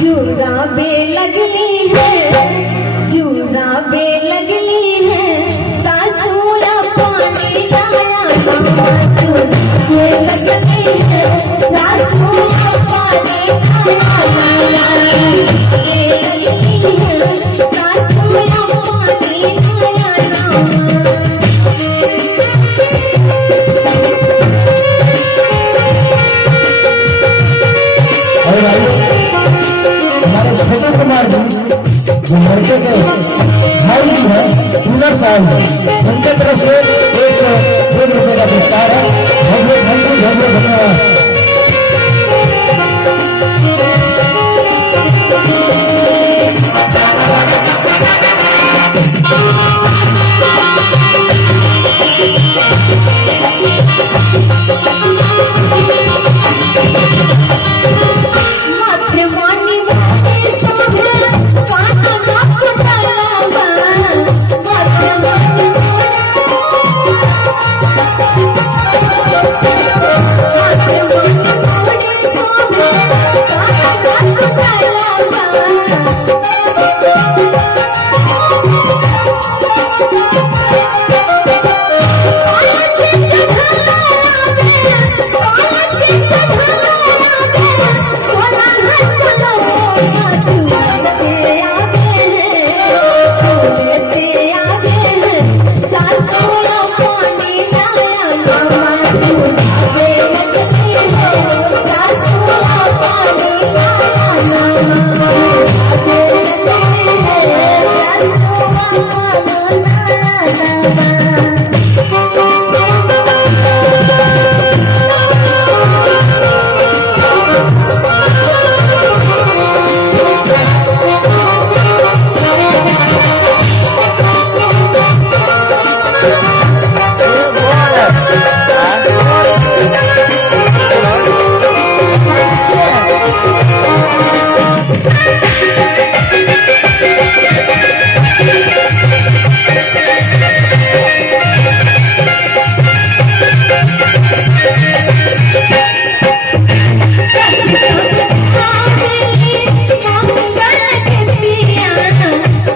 जुराबे लगली है, जुराबे लगली है, सासू पानी लाया जुराबे लगली है, सासू पानी लाया लगली है, सासू पानी लाया हमारे छोटे कुमार जी जो लड़के के भाई जी है सundr साहब उनके तरफ से 1 रुपए का पुरस्कार है। बहुत बहुत धन्यवाद।